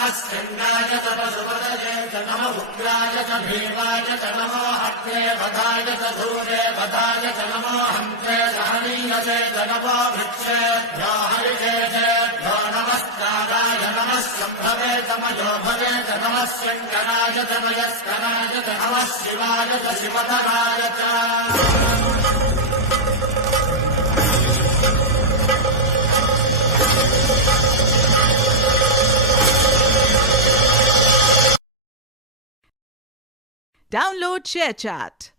नमः शृङ्गाय च पशुपतये च नम उग्राय च भीमाय च नमो हत्ये वधाय च धूरे वधाय च नमो हन्त्रे सहनीयसे च नमो वृक्षेभ्यो हरिकेशेभ्यो नमस्काराय नमः शम्भवे च मयोभवे च नमः शङ्कराय च मयस्कराय च नमः शिवाय च शिवधराय च Download ShareChat.